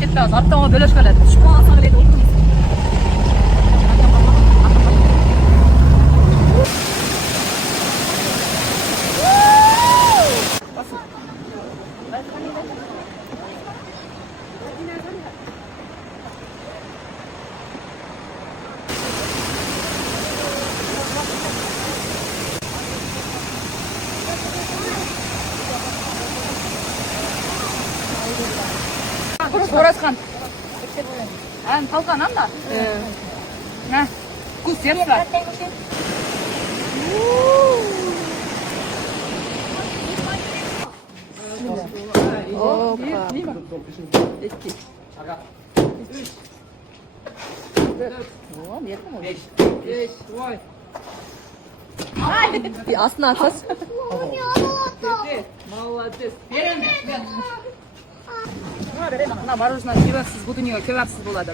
ketdi hozir. Orqadan olib bo'lash qiladi. Shu asaqlaydi o'tiramiz. Xo'rozxon. An Talqan hamda. Ha. Kuz yerlar. Opa. 2. Aga. 3. 4. Oğlum yetti mi? 5. 5. Vay. Bir aslında atlas. Молодец. Берем. Na, mороженое кевапсыз bu dunyoga kevapsiz bo'ladi.